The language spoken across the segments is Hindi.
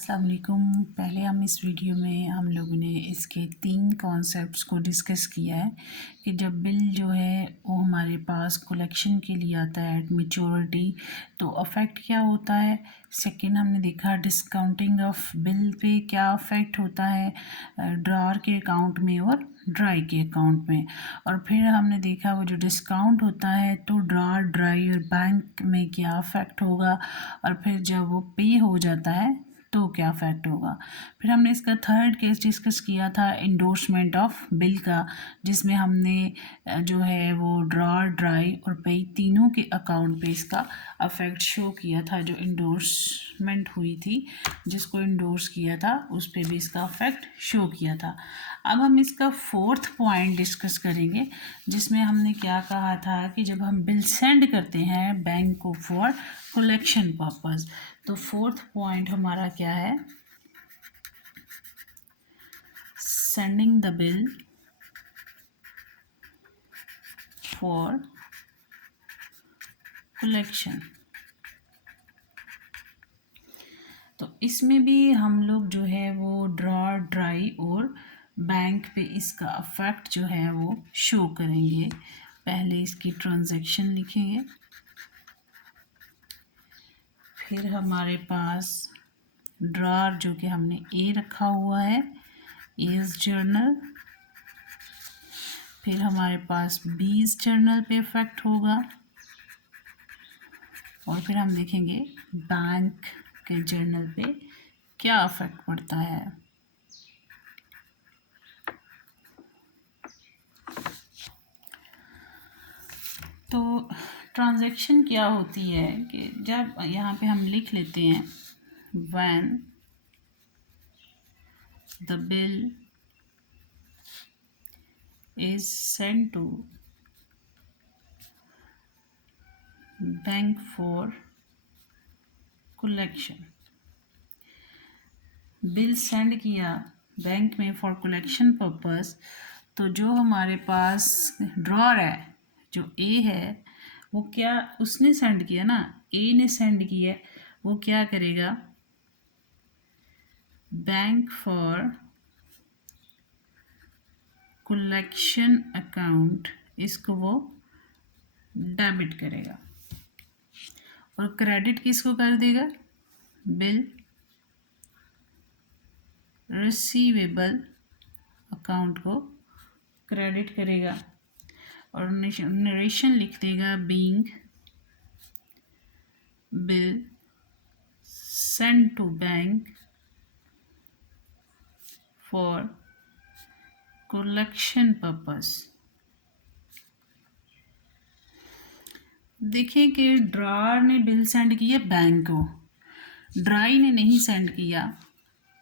अस्सलाम वालेकुम। पहले हम इस वीडियो में हम लोगों ने इसके 3 कॉन्सेप्ट्स को डिस्कस किया है कि जब बिल जो है वो हमारे पास कलेक्शन के लिए आता है एट मैच्योरिटी तो अफेक्ट क्या होता है। सेकंड हमने देखा डिस्काउंटिंग ऑफ बिल पे क्या अफेक्ट होता है ड्रॉर के अकाउंट में और ड्राई के अकाउंट में। और फिर हमने देखा वो जो डिस्काउंट होता है तो ड्रॉर ड्राई और बैंक में क्या अफेक्ट होगा, और फिर जब वो पे हो जाता है तो क्या अफेक्ट होगा। फिर हमने इसका थर्ड केस डिस्कस किया था इंडोर्समेंट ऑफ बिल का, जिसमें हमने जो है वो ड्रॉ ड्राई और पे तीनों के अकाउंट पे इसका अफेक्ट शो किया था। जो इंडोर्समेंट हुई थी, जिसको इंडोर्स किया था, उस पर भी इसका अफेक्ट शो किया था। अब हम इसका फोर्थ पॉइंट डिस्कस करेंगे, जिसमें हमने क्या कहा था कि जब हम बिल सेंड करते हैं बैंक को फॉर कलेक्शन पर्पस, तो फोर्थ पॉइंट हमारा क्या है, sending the bill for collection. तो इसमें भी हम लोग जो है वो ड्रॉ ड्राई और बैंक पे इसका अफेक्ट जो है वो शो करेंगे। पहले इसकी ट्रांजैक्शन लिखेंगे, फिर हमारे पास ड्रॉर जो कि हमने ए रखा हुआ है, एज जर्नल, फिर हमारे पास बीज जर्नल पे इफेक्ट होगा, और फिर हम देखेंगे बैंक के जर्नल पे क्या इफेक्ट पड़ता है। तो ट्रांजैक्शन क्या होती है कि जब यहाँ पे हम लिख लेते हैं when the bill is sent to bank for collection। Bill send किया बैंक में फॉर कलेक्शन पर्पस, तो जो हमारे पास ड्रॉर है, जो ए है, वो क्या उसने सेंड किया ना, ए ने सेंड किया, वो क्या करेगा, बैंक फॉर कलेक्शन अकाउंट, इसको वो डेबिट करेगा, और क्रेडिट किसको कर देगा, बिल रिसीवेबल अकाउंट को क्रेडिट करेगा, और नरेशन लिख देगा being bill send to bank for collection purpose. देखिए कि ड्रॉर ने बिल सेंड किया बैंक को, ड्राई ने नहीं सेंड किया,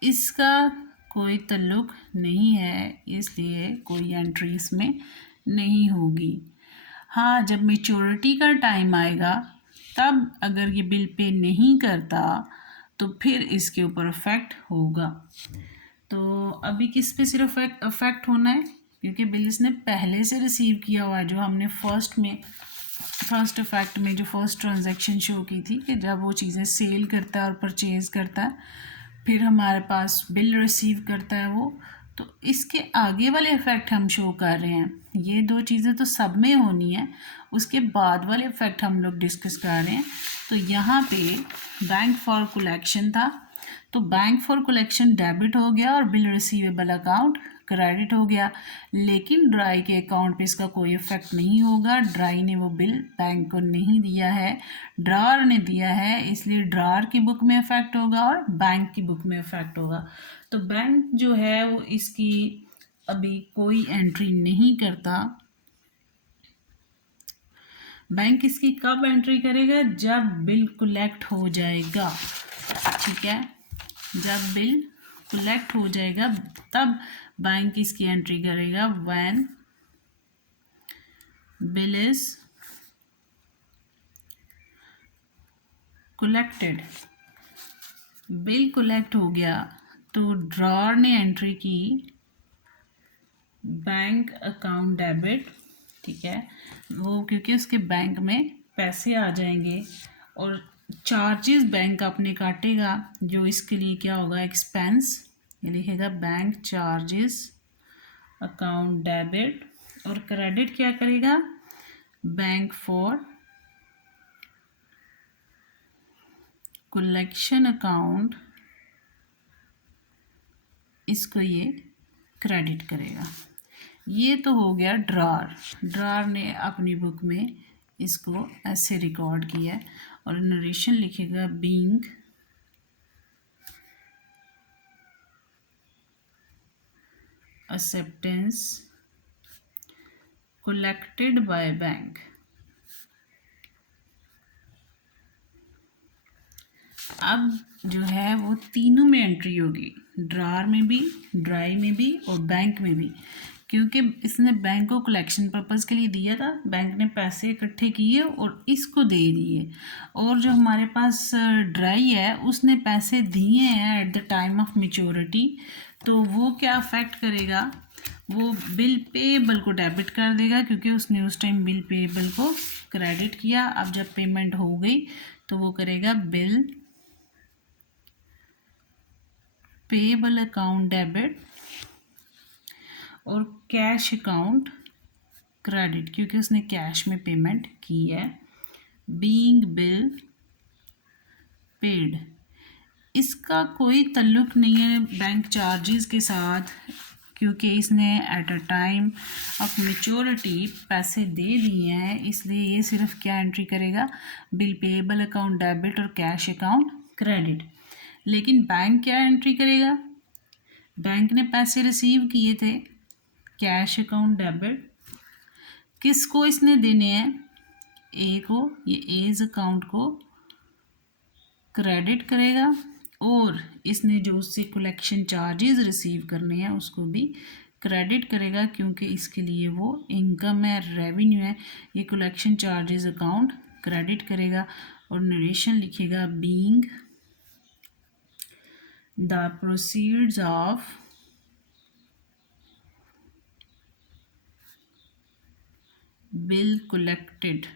इसका कोई ताल्लुक नहीं है, इसलिए कोई एंट्री इसमें नहीं होगी। हाँ, जब मैच्योरिटी का टाइम आएगा तब अगर ये बिल पे नहीं करता तो फिर इसके ऊपर अफेक्ट होगा। तो अभी किस पे सिर्फ अफेक्ट होना है, क्योंकि बिल इसने पहले से रिसीव किया हुआ है। जो हमने फर्स्ट इफेक्ट में जो फर्स्ट ट्रांजैक्शन शो की थी कि जब वो चीज़ें सेल करता है और परचेज़ करता है, फिर हमारे पास बिल रिसीव करता है वो, तो इसके आगे वाले इफ़ेक्ट हम शो कर रहे हैं। ये दो चीज़ें तो सब में होनी है, उसके बाद वाले इफ़ेक्ट हम लोग डिस्कस कर रहे हैं। तो यहाँ पे बैंक फॉर कलेक्शन था, तो बैंक फॉर कलेक्शन डेबिट हो गया और बिल रिसीवेबल अकाउंट क्रेडिट हो गया। लेकिन ड्राई के अकाउंट पे इसका कोई इफेक्ट नहीं होगा, ड्राई ने वो बिल बैंक को नहीं दिया है, ड्रॉर ने दिया है, इसलिए ड्रॉर की बुक में इफेक्ट होगा और बैंक की बुक में इफेक्ट होगा। तो बैंक जो है वो इसकी अभी कोई एंट्री नहीं करता। बैंक इसकी कब एंट्री करेगा, जब बिल कलेक्ट हो जाएगा, ठीक है, जब बिल कलेक्ट हो जाएगा तब बैंक इसकी एंट्री करेगा। When bill is collected, bill collect हो गया तो ड्रॉर ने एंट्री की बैंक अकाउंट डेबिट, ठीक है, वो क्योंकि उसके बैंक में पैसे आ जाएंगे और चार्जेस बैंक अपने काटेगा, जो इसके लिए क्या होगा, एक्सपेंस। ये लिखेगा बैंक चार्जेस अकाउंट डेबिट, और क्रेडिट क्या करेगा, बैंक फॉर कलेक्शन अकाउंट, इसको ये क्रेडिट करेगा। ये तो हो गया ड्रार। ड्रार ने अपनी बुक में इसको ऐसे रिकॉर्ड किया है, और नरेशन लिखेगा being acceptance collected by bank. अब जो है वो तीनों में एंट्री होगी, ड्रार में भी, ड्राई में भी और बैंक में भी, क्योंकि इसने बैंक को कलेक्शन पर्पज़ के लिए दिया था, बैंक ने पैसे इकट्ठे किए और इसको दे दिए। और जो हमारे पास ड्राई है उसने पैसे दिए हैं eight the time of maturity, तो वो क्या अफेक्ट करेगा, वो बिल पेएबल को डेबिट कर देगा, क्योंकि उसने उस टाइम बिल पेएबल को क्रेडिट किया। अब जब पेमेंट हो गई तो वो करेगा बिल पेएबल अकाउंट डेबिट और कैश अकाउंट क्रेडिट, क्योंकि उसने कैश में पेमेंट की है। बीइंग बिल पेड, इसका कोई ताल्लुक नहीं है बैंक चार्जेस के साथ, क्योंकि इसने at a time of maturity पैसे दे दिए हैं, इसलिए ये सिर्फ क्या एंट्री करेगा, बिल पेएबल अकाउंट डेबिट और कैश अकाउंट क्रेडिट। लेकिन बैंक क्या एंट्री करेगा, बैंक ने पैसे रिसीव किए थे, कैश अकाउंट डेबिट, किसको इसने देने हैं, ए को, ये एज अकाउंट को क्रेडिट करेगा, और इसने जो उससे कलेक्शन चार्जेस रिसीव करने हैं उसको भी क्रेडिट करेगा, क्योंकि इसके लिए वो इनकम है, रेवेन्यू है, ये कलेक्शन चार्जेस अकाउंट क्रेडिट करेगा। और नरेशन लिखेगा being the proceeds of bill collected.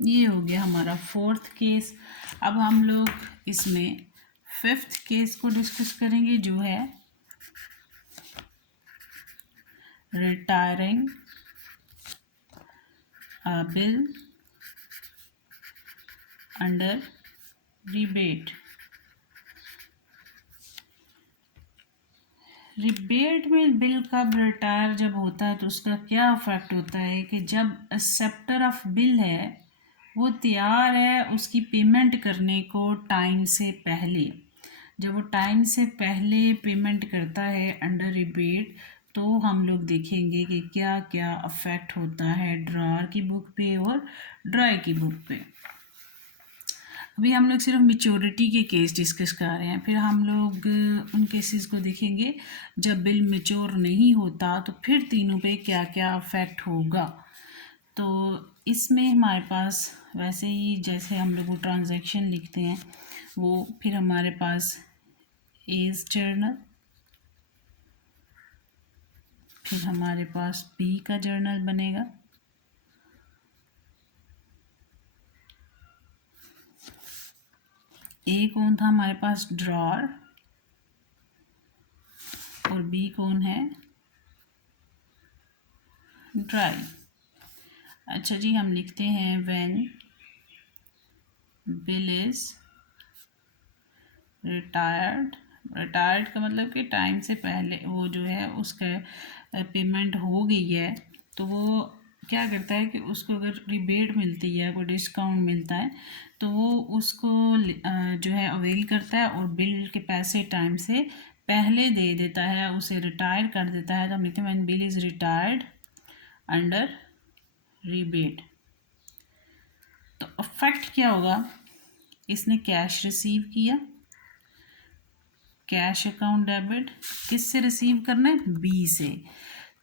ये हो गया हमारा फोर्थ केस। अब हम लोग इसमें फिफ्थ केस को डिस्कस करेंगे, जो है रिटायरिंग अ बिल अंडर रिबेट। रिबेट में बिल कब रिटायर जब होता है तो उसका क्या इफेक्ट होता है कि जब एक्सेप्टर ऑफ बिल है वो तैयार है उसकी पेमेंट करने को टाइम से पहले, जब वो टाइम से पहले पेमेंट करता है अंडर रिबेट, तो हम लोग देखेंगे कि क्या क्या अफेक्ट होता है ड्रार की बुक पे और ड्राई की बुक पे। अभी हम लोग सिर्फ मेच्योरिटी के केस डिस्कस कर रहे हैं, फिर हम लोग उन केसेस को देखेंगे जब बिल मेच्योर नहीं होता, तो फिर तीनों पे क्या क्या अफेक्ट होगा। तो इसमें हमारे पास वैसे ही जैसे हम लोग वो ट्रांजैक्शन लिखते हैं, वो फिर हमारे पास एज जर्नल, फिर हमारे पास बी का जर्नल बनेगा, ए कौन था हमारे पास, ड्रॉर, और बी कौन है, ड्राई। अच्छा जी, हम लिखते हैं when bill is retired. Retired का मतलब कि टाइम से पहले वो जो है उसका पेमेंट हो गई है, तो वो क्या करता है कि उसको अगर रिबेट मिलती है, कोई डिस्काउंट मिलता है, तो वो उसको जो है अवेल करता है और बिल के पैसे टाइम से पहले दे देता है, उसे रिटायर कर देता है। तो हम लिखते हैं when bill is retired under rebate. तो अफेक्ट क्या होगा, इसने कैश रिसीव किया, कैश अकाउंट डेबिट किससे रिसीव करना है, बी से,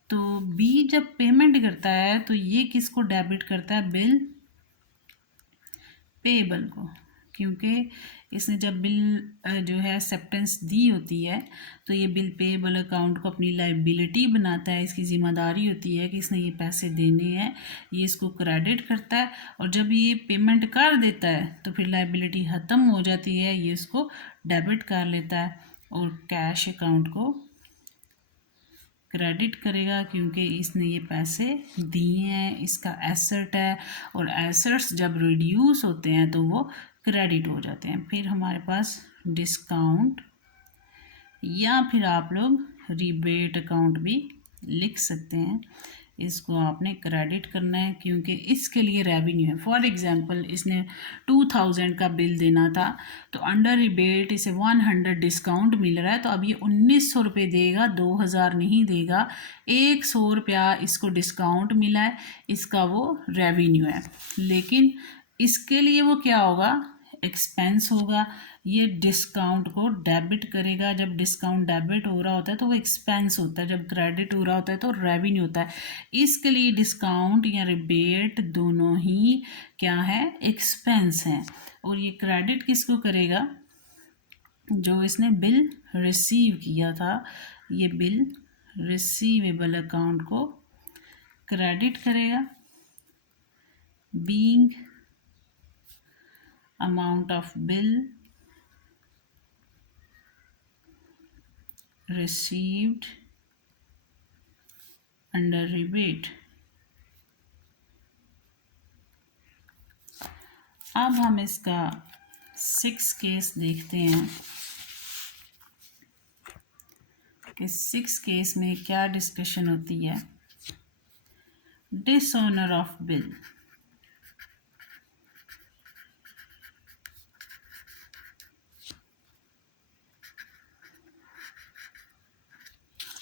तो बी जब पेमेंट करता है तो ये किसको डेबिट करता है, बिल पेएबल को, क्योंकि इसने जब बिल जो है एक्सेप्टेंस दी होती है तो ये बिल पेएबल अकाउंट को अपनी लाइबिलिटी बनाता है, इसकी ज़िम्मेदारी होती है कि इसने ये पैसे देने हैं, ये इसको क्रेडिट करता है। और जब ये पेमेंट कर देता है तो फिर लाइबिलिटी ख़त्म हो जाती है, ये इसको डेबिट कर लेता है और कैश अकाउंट को क्रेडिट करेगा क्योंकि इसने ये पैसे दिए हैं, इसका एसेट है। और एसेट्स जब रिड्यूस होते हैं तो वो क्रेडिट हो जाते हैं। फिर हमारे पास डिस्काउंट या फिर आप लोग रिबेट अकाउंट भी लिख सकते हैं। इसको आपने क्रेडिट करना है क्योंकि इसके लिए रेवेन्यू है। फॉर एग्जांपल इसने 2000 का बिल देना था तो अंडर रिबेट इसे 100 डिस्काउंट मिल रहा है, तो अब ये 1900 रुपये देगा, 2000 नहीं देगा। 100 रुपया इसको डिस्काउंट मिला है, इसका वो रेवेन्यू है। लेकिन इसके लिए वो क्या होगा, एक्सपेंस होगा। ये डिस्काउंट को डेबिट करेगा। जब डिस्काउंट डेबिट हो रहा होता है तो वो एक्सपेंस होता है, जब क्रेडिट हो रहा होता है तो रेवेन्यू होता है। इसके लिए डिस्काउंट या रिबेट दोनों ही क्या है, एक्सपेंस हैं। और ये क्रेडिट किसको करेगा, जो इसने बिल रिसीव किया था, ये बिल रिसीवेबल अकाउंट को क्रेडिट करेगा। Being amount of bill received under rebate। अब हम इसका 6 केस देखते हैं कि 6 केस में क्या डिस्कशन होती है। Dishonour of bill.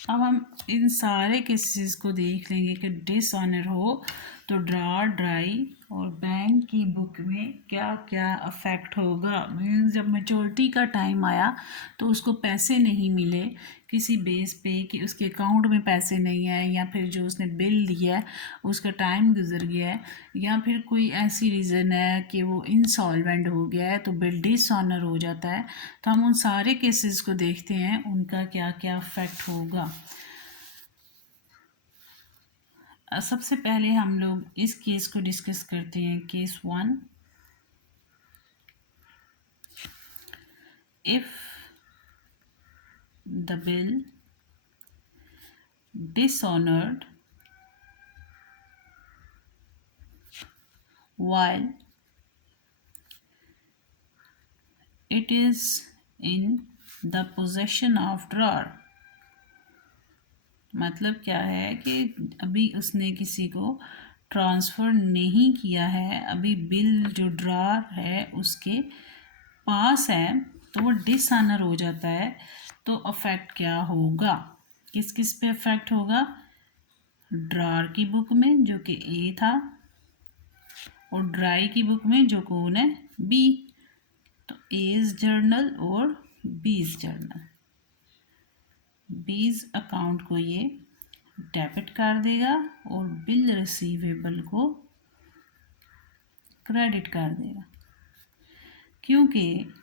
अब हम इन सारे केसेस को देख लेंगे कि डिसऑनर हो तो ड्रा, ड्राई और बैंक की बुक में क्या क्या अफेक्ट होगा। मीन्स जब मैच्योरिटी का टाइम आया तो उसको पैसे नहीं मिले किसी बेस पे कि उसके अकाउंट में पैसे नहीं आए, या फिर जो उसने बिल दिया है उसका टाइम गुजर गया है, या फिर कोई ऐसी रीज़न है कि वो इंसॉल्वेंट हो गया है तो बिल डिसऑनर हो जाता है। तो हम उन सारे केसेस को देखते हैं उनका क्या क्या अफेक्ट होगा। सबसे पहले हम लोग इस केस को डिस्कस करते हैं। Case 1, if the bill dishonored while it is in the possession of drawer। मतलब क्या है कि अभी उसने किसी को ट्रांसफ़र नहीं किया है, अभी बिल जो ड्रॉर है उसके पास है, तो वो डिसऑनर हो जाता है। तो अफेक्ट क्या होगा, किस किस पे अफेक्ट होगा, ड्रॉर की बुक में जो कि ए था, और ड्राई की बुक में जो कौन है, बी। तो एज जर्नल और बीज जर्नल, बीज अकाउंट को ये डेबिट कर देगा और बिल रिसीवेबल को क्रेडिट कर देगा, क्योंकि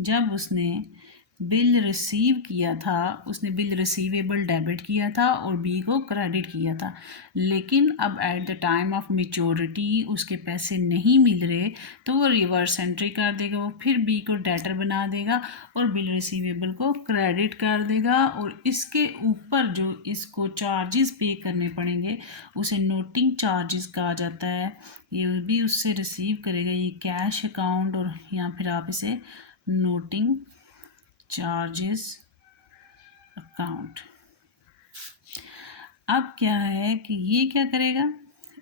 जब उसने बिल रिसीव किया था उसने बिल रिसीवेबल डेबिट किया था और बी को क्रेडिट किया था। लेकिन अब eight the time of maturity उसके पैसे नहीं मिल रहे तो वो रिवर्स एंट्री कर देगा, वो फिर बी को डेटर बना देगा और बिल रिसीवेबल को क्रेडिट कर देगा। और इसके ऊपर जो इसको चार्जेस पे करने पड़ेंगे उसे नोटिंग चार्जेस कहा जाता है, ये भी उससे रिसीव करेगा, ये कैश अकाउंट, और या फिर आप इसे नोटिंग चार्जेस अकाउंट। अब क्या है कि ये क्या करेगा,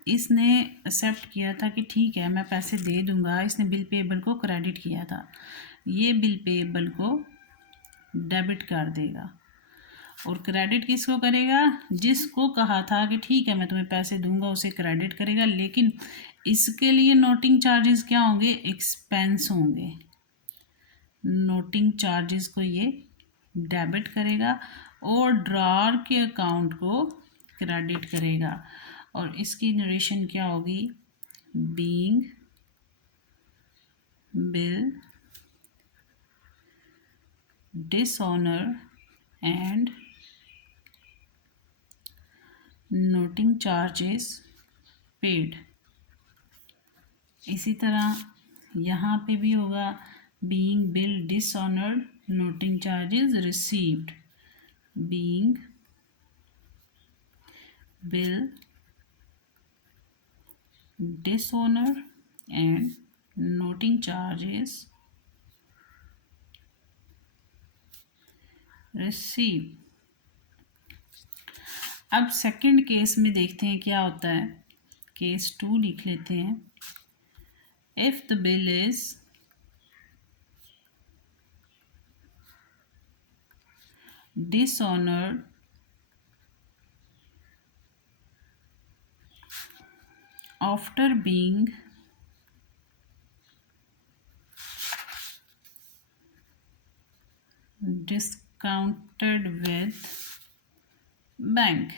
इसने एक्सेप्ट किया था कि ठीक है मैं पैसे दे दूंगा, इसने बिल पेएबल को क्रेडिट किया था, ये बिल पेएबल को डेबिट कर देगा। और क्रेडिट किसको करेगा, जिसको कहा था कि ठीक है मैं तुम्हें पैसे दूंगा उसे क्रेडिट करेगा। लेकिन इसके लिए नोटिंग चार्जेस क्या होंगे, एक्सपेंस होंगे। नोटिंग चार्जेस को ये डेबिट करेगा और ड्रॉर के अकाउंट को क्रेडिट करेगा। और इसकी नरेशन क्या होगी, being bill dishonor and noting charges paid। इसी तरह यहाँ पे भी होगा being billed dishonored, noting charges received। being billed dishonored and noting charges received। अब सेकंड केस में देखते हैं क्या होता है। केस 2 लिख लेते हैं। If the bill is dishonored after being discounted with bank,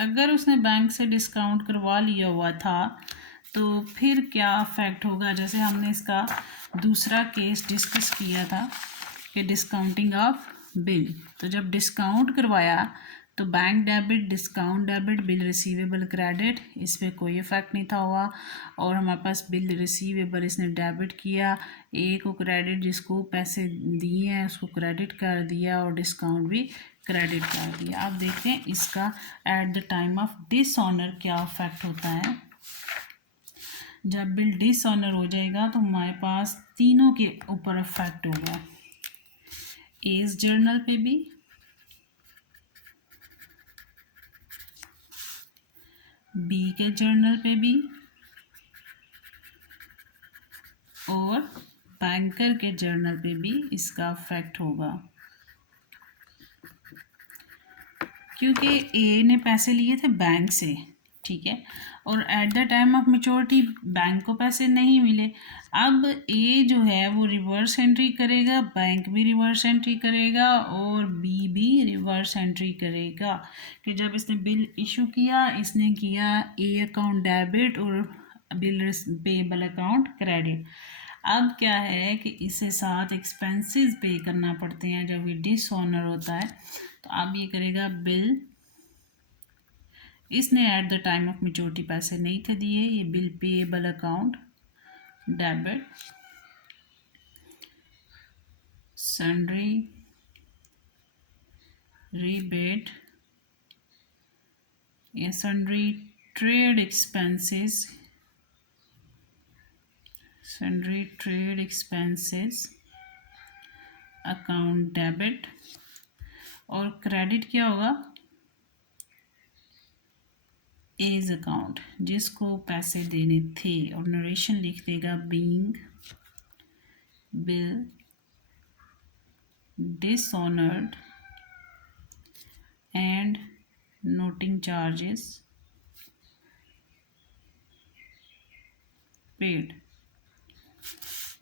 अगर उसने बैंक से डिस्काउंट करवा लिया हुआ था तो फिर क्या अफेक्ट होगा। जैसे हमने इसका दूसरा केस डिस्कस किया था कि डिस्काउंटिंग ऑफ बिल, तो जब डिस्काउंट करवाया तो bank debit, discount debit, bill receivable credit, इस पर कोई इफेक्ट नहीं था हुआ। और हमारे पास बिल रिसीवेबल इसने डेबिट किया, ए को क्रेडिट, जिसको पैसे दिए हैं उसको क्रेडिट कर दिया और डिस्काउंट भी क्रेडिट कर दिया। अब देखते हैं इसका eight the time of dishonour क्या इफेक्ट होता है। जब बिल डिसऑनर हो जाएगा तो हमारे पास तीनों के ऊपर इफेक्ट होगा। एज जर्नल पे भी, बी के जर्नल पे भी और बैंकर के जर्नल पे भी इसका इफेक्ट होगा, क्योंकि ए ने पैसे लिए थे बैंक से, ठीक है, और eight the time of maturity bank को पैसे नहीं मिले। अब ए जो है वो रिवर्स एंट्री करेगा, बैंक भी रिवर्स एंट्री करेगा और बी भी रिवर्स एंट्री करेगा कि जब इसने बिल इशू किया, इसने किया ए अकाउंट डेबिट और बिल पेबल अकाउंट क्रेडिट। अब क्या है कि इसे साथ एक्सपेंसेस पे करना पड़ते हैं जब ये डिसऑनर होता है। तो अब ये करेगा बिल, इसने at the time of maturity पैसे नहीं थे दिए, ये bill payable account debit, sundry rebate या sundry trade expenses, sundry trade expenses account debit. और क्रेडिट क्या होगा, एज अकाउंट, जिसको पैसे देने थे, और नरेशन लिख देगा being bill dishonoured and noting charges paid.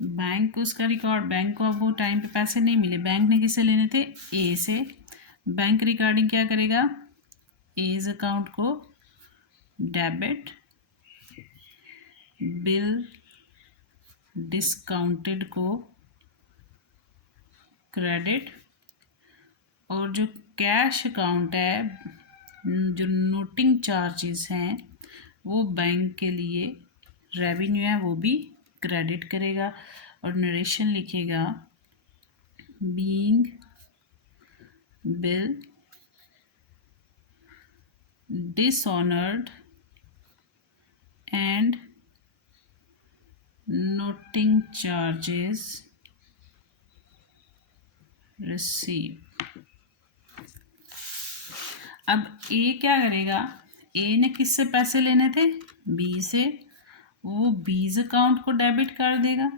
Bank को उसका रिकॉर्ड, बैंक को अब वो टाइम पे पैसे नहीं मिले, बैंक ने किससे लेने थे, ए से। बैंक रिकॉर्डिंग क्या करेगा, एज अकाउंट को डेबिट, बिल डिस्काउंटेड को क्रेडिट, और जो कैश अकाउंट है, जो नोटिंग चार्जेस हैं वो बैंक के लिए रेवेन्यू है वो भी क्रेडिट करेगा। और नरेशन लिखेगा being bill dishonoured and noting charges receive. अब ए क्या करेगा, ए ने किससे पैसे लेने थे, बी से, वो बीज अकाउंट को डेबिट कर देगा।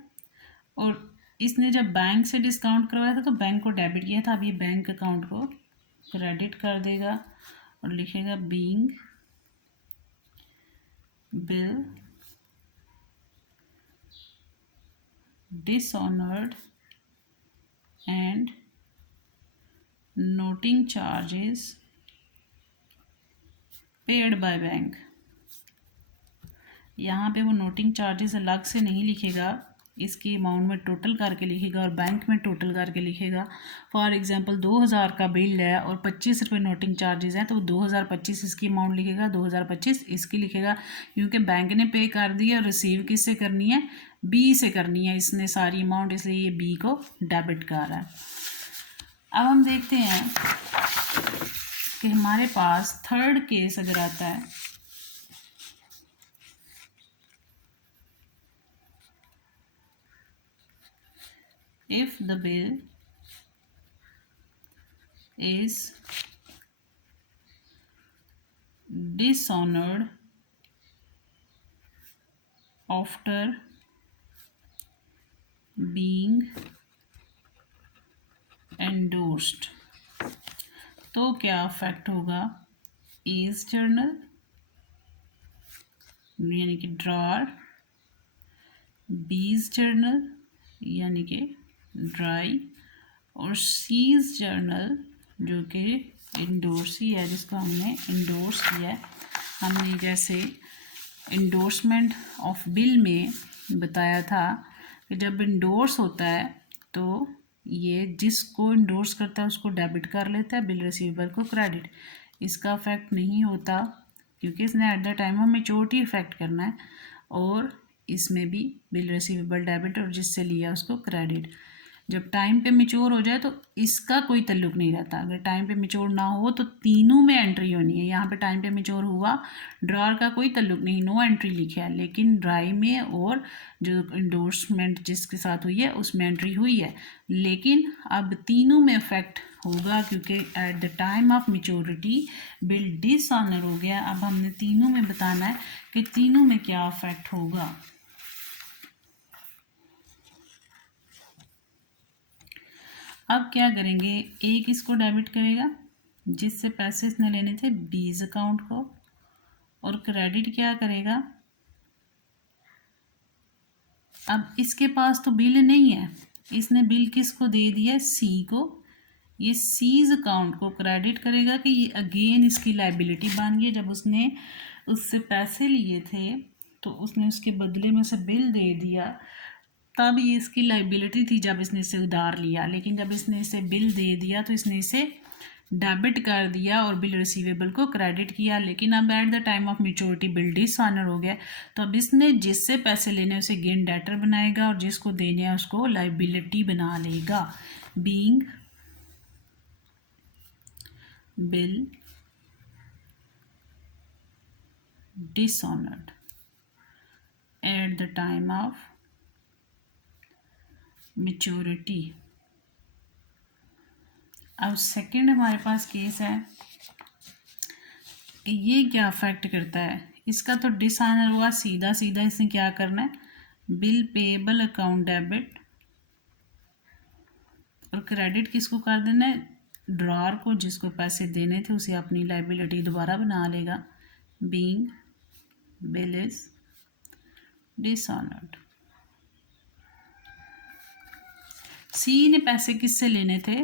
और इसने जब बैंक से डिस्काउंट करवाया था तो बैंक को डेबिट किया था, अब ये बैंक अकाउंट को क्रेडिट कर देगा और लिखेगा being bill dishonoured and noting charges paid by bank. यहाँ पे वो नोटिंग चार्जेस अलग से नहीं लिखेगा, इसकी अमाउंट में टोटल करके लिखेगा और बैंक में टोटल करके लिखेगा। फॉर एग्जांपल 2000 का बिल है और 25 रुपये नोटिंग चार्जेस हैं, तो 2025 इसकी अमाउंट लिखेगा, 2025 इसकी लिखेगा, क्योंकि बैंक ने पे कर दी है और रिसीव किससे करनी है, बी से करनी है इसने सारी अमाउंट, इसलिए ये बी को डेबिट कर रहा है। अब हम देखते हैं कि हमारे पास थर्ड केस अगर आता है, if the bill is dishonored after being endorsed, तो क्या अफेक्ट होगा, एज जर्नल यानी कि ड्रॉर, बीज जर्नल यानी कि ड्राई, और सीज जर्नल जो कि इंडोर्सी है, जिसको हमने इंडोर्स किया है। हमने जैसे इंडोर्समेंट ऑफ बिल में बताया था कि जब इंडोर्स होता है तो ये जिसको इंडोर्स करता है उसको डेबिट कर लेता है, बिल रिसीवेबल को क्रेडिट। इसका अफेक्ट नहीं होता क्योंकि इसने at the time of maturity effect करना है, और इसमें भी बिल रिसीवेबल डेबिट और जिससे लिया उसको क्रेडिट। जब टाइम पे मैच्योर हो जाए तो इसका कोई ताल्लुक नहीं रहता। अगर टाइम पे मैच्योर ना हो तो तीनों में एंट्री होनी है। यहाँ पे टाइम पे मैच्योर हुआ, ड्रॉर का कोई ताल्लुक नहीं, नो एंट्री लिखा है, लेकिन ड्राई में और जो इंडोर्समेंट जिसके साथ हुई है उसमें एंट्री हुई है। लेकिन अब तीनों में इफेक्ट होगा क्योंकि eight the time of maturity bill dishonour हो गया। अब हमने तीनों में बताना है कि तीनों में क्या इफेक्ट होगा। अब क्या करेंगे, एक इसको डेबिट करेगा जिससे पैसे इसने लेने थे बीज अकाउंट को, और क्रेडिट क्या करेगा, अब इसके पास तो बिल नहीं है, इसने बिल किसको दे दिया, सी को, ये सीज अकाउंट को क्रेडिट करेगा कि ये अगेन इसकी लाइबिलिटी बन गई। जब उसने उससे पैसे लिए थे तो उसने उसके बदले में से बिल दे दिया, तब ये इसकी लाइबिलिटी थी जब इसने इसे उधार लिया। लेकिन जब इसने इसे बिल दे दिया तो इसने इसे डेबिट कर दिया और बिल रिसीवेबल को क्रेडिट किया। लेकिन अब eight the time of maturity bill dishonour हो गया, तो अब इसने जिससे पैसे लेने हैं उसे गेन डेटर बनाएगा और जिसको देने हैं उसको लाइबिलिटी बना लेगा। Being bill dishonoured eight the time of maturity. अब सेकंड हमारे पास केस है कि ये क्या अफेक्ट करता है, इसका तो डिसऑनर हुआ, सीधा सीधा इसने क्या करना है, बिल पेएबल अकाउंट डेबिट और क्रेडिट किसको कर देना है, ड्रॉर को, जिसको पैसे देने थे उसे अपनी लाइबिलिटी दोबारा बना लेगा। बीइंग बिल इज डिसऑनर्ड, सी ने पैसे किससे लेने थे,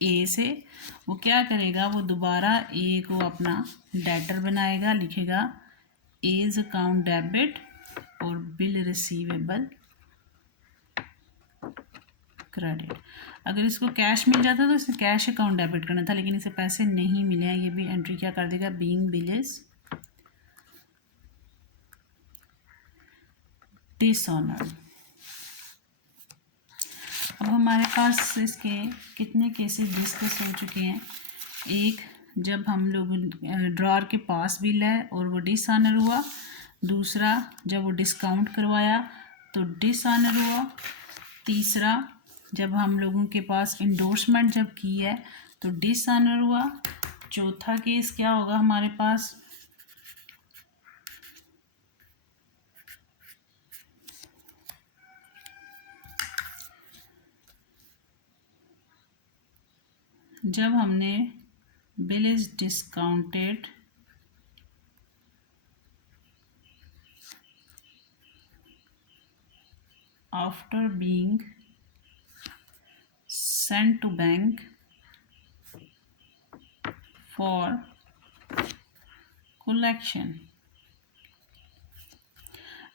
ए से, वो क्या करेगा, वो दोबारा ए को अपना डेटर बनाएगा, लिखेगा एज अकाउंट डेबिट और बिल रिसीवेबल क्रेडिट। अगर इसको कैश मिल जाता तो इसने कैश अकाउंट डेबिट करना था, लेकिन इसे पैसे नहीं मिले हैं, ये भी एंट्री क्या कर देगा, बीइंग बिल इज डिसऑनर्ड। अब हमारे पास इसके कितने केसेस डिस्कस हो चुके हैं। एक, जब हम लोग ड्रॉर के पास बिल है और वो डिसऑनर हुआ। दूसरा, जब वो डिस्काउंट करवाया तो डिसऑनर हुआ। तीसरा, जब हम लोगों के पास इंडोर्समेंट जब की है तो डिसऑनर हुआ। चौथा केस क्या होगा हमारे पास, जब हमने bill is discounted after being sent to bank for collection.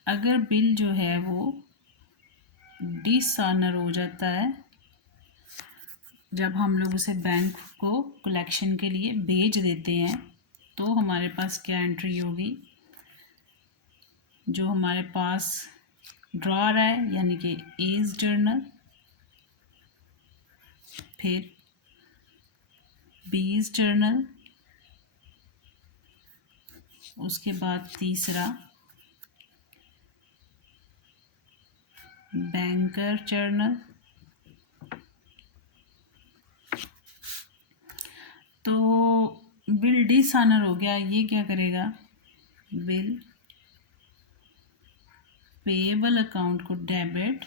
अगर बिल जो है वो डिसऑनर हो जाता है जब हम लोग उसे बैंक को कलेक्शन के लिए भेज देते हैं। तो हमारे पास क्या एंट्री होगी, जो हमारे पास ड्रॉ रहा है यानी कि एज जर्नल, फिर बीज जर्नल, उसके बाद तीसरा बैंकर जर्नल। तो बिल डिसऑनर हो गया, ये क्या करेगा, बिल पेएबल अकाउंट को डेबिट,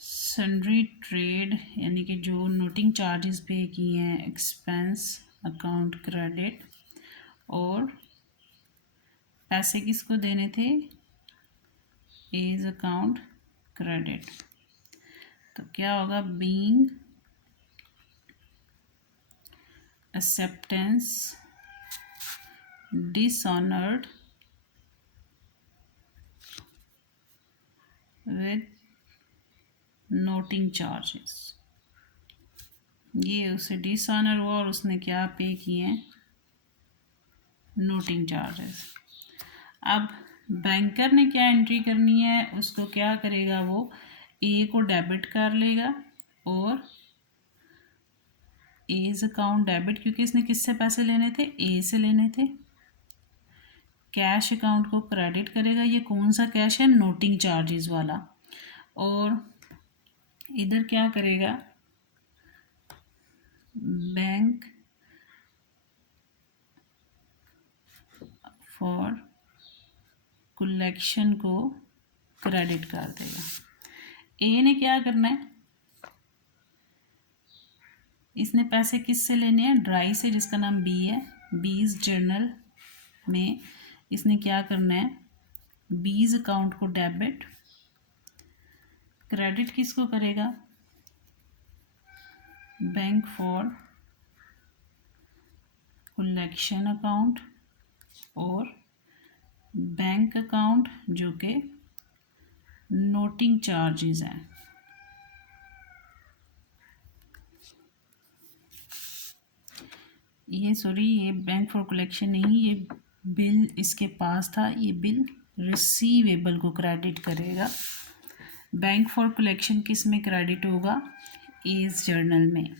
सन्ड्री ट्रेड यानी कि जो नोटिंग चार्जेस पे किए हैं एक्सपेंस अकाउंट क्रेडिट, और पैसे किसको देने थे, एज अकाउंट क्रेडिट। तो क्या होगा, being acceptance dishonoured with noting charges. ये उसे डिसऑनर हुआ और उसने क्या पे किए हैं, नोटिंग चार्जेस। अब बैंकर ने क्या एंट्री करनी है, उसको क्या करेगा, वो ए को डेबिट कर लेगा और एज अकाउंट डेबिट, क्योंकि इसने किससे पैसे लेने थे, ए से लेने थे। कैश अकाउंट को क्रेडिट करेगा, ये कौन सा कैश है, नोटिंग चार्जेस वाला। और इधर क्या करेगा, बैंक फॉर कलेक्शन को क्रेडिट कर देगा। ए ने क्या करना है, इसने पैसे किससे लेने हैं, ड्राई से, जिसका नाम बी है। बीज जर्नल में इसने क्या करना है, बीज अकाउंट को डेबिट, क्रेडिट किसको करेगा, बैंक फॉर कलेक्शन अकाउंट, और बैंक अकाउंट जो कि नोटिंग चार्जेस हैं। ये बैंक फॉर कलेक्शन नहीं, ये बिल इसके पास था, ये बिल रिसीवेबल को क्रेडिट करेगा। बैंक फॉर कलेक्शन किस में क्रेडिट होगा, एज जर्नल में।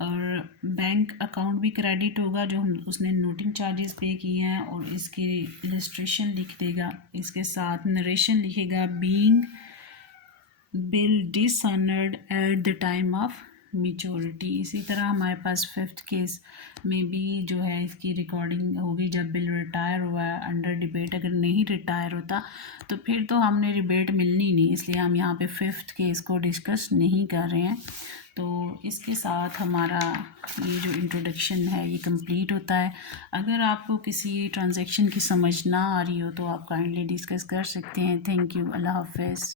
और बैंक अकाउंट भी क्रेडिट होगा जो उसने नोटिंग चार्जेस पे किए हैं, और इसकी इलस्ट्रेशन लिख देगा, इसके साथ नरेशन लिखेगा, being bill dishonoured eight the time of maturity. इसी तरह हमारे पास 5th केस में भी जो है इसकी रिकॉर्डिंग होगी जब बिल रिटायर हुआ है, अंडर डिबेट। अगर नहीं रिटायर होता तो फिर तो हमने रिबेट मिलनी नहीं, इसलिए हम यहाँ पे 5th केस को डिस्कस नहीं कर रहे हैं। तो इसके साथ हमारा ये जो इंट्रोडक्शन है ये कंप्लीट होता है। अगर आपको किसी ट्रांजैक्शन की समझ ना आ रही हो तो आप काइंडली डिस्कस कर सकते हैं। थैंक यू, अल्लाह हाफ़िज़।